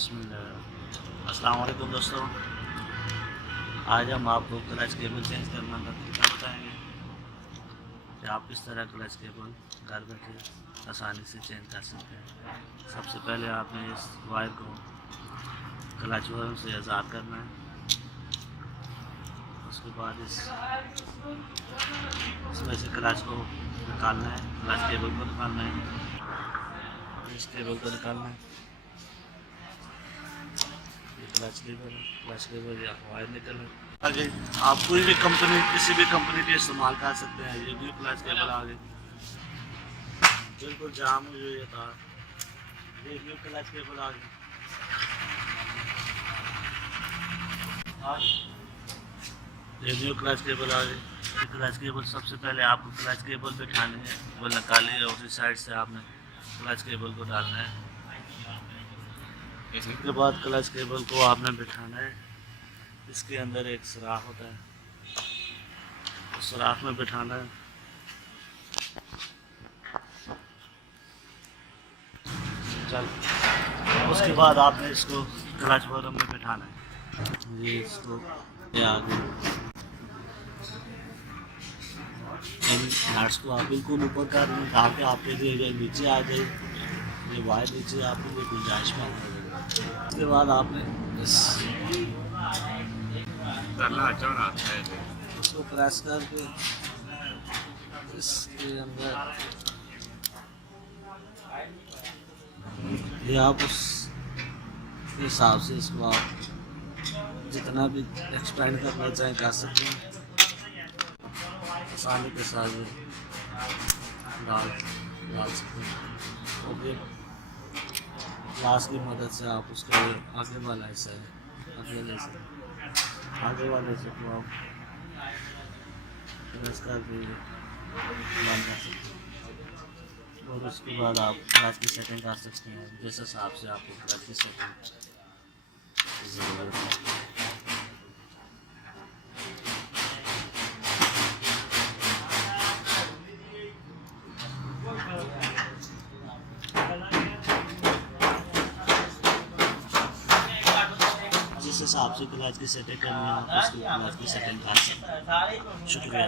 अस्सलाम वालेकुम दोस्तों, आज हम आपको क्लच केबल चेंज करना का तरीका बताएंगे कि आप किस तरह क्लच केबल घर बैठे आसानी से चेंज कर सकते हैं। सबसे पहले आपने इस वायर को क्लच वायर से आज़ाद करना है। उसके बाद इसमें से क्लच को निकालना है, क्लच केबल को निकालना है, इस केबल को निकालना है। क्लच लेवर या वायर निकल आगे आप कोई भी कंपनी किसी भी कंपनी के इस्तेमाल कर सकते हैं। ये न्यू क्लच केबल आगे बिल्कुल जाम हुई हुई है तार, ये न्यू क्लच केबल आगे ये न्यू क्लच केबल आगे। ये क्लच केबल सबसे पहले आपको क्लच केबल बिठानी है, वो निकाली है, उसी साइड से आपने क्लच केबल को डालना है। इसके बाद क्लच केबल को आपने बिठाना है। इसके अंदर एक सुराख होता है, उस सुराख में बिठाना है। चल उसके बाद आपने इसको क्लच वायर में बिठाना है। ये इसको ये आगे इन नट्स को आप बिल्कुल ऊपर कर दें ताकि आपके लिए नीचे आ जाए, ये वायर नीचे आपके लिए गुंजाइश में आ जाए। उसके बाद आपने इसको प्रेस करके इसके अंदर ये आप उस हिसाब से इसको आप जितना भी एक्सपेंड करना चाहें कर सकते हैं। आसानी के साथ डाल सकते हैं। ओके, ग्लास की मदद से आप उसका आगे वाला हिस्सा है आगे वाले से को आप प्रेस कर दिए बंद कर सकते हैं। और उसके बाद आप क्लच की सेटिंग कर सकते हैं जिस हिसाब से आपको क्लच की सेटिंग ज़रूरत है। जिस हिसाब से क्लच की सेटिंग करनी है आप उसकी क्लच की सेटिंग कर सकते हैं। शुक्रिया।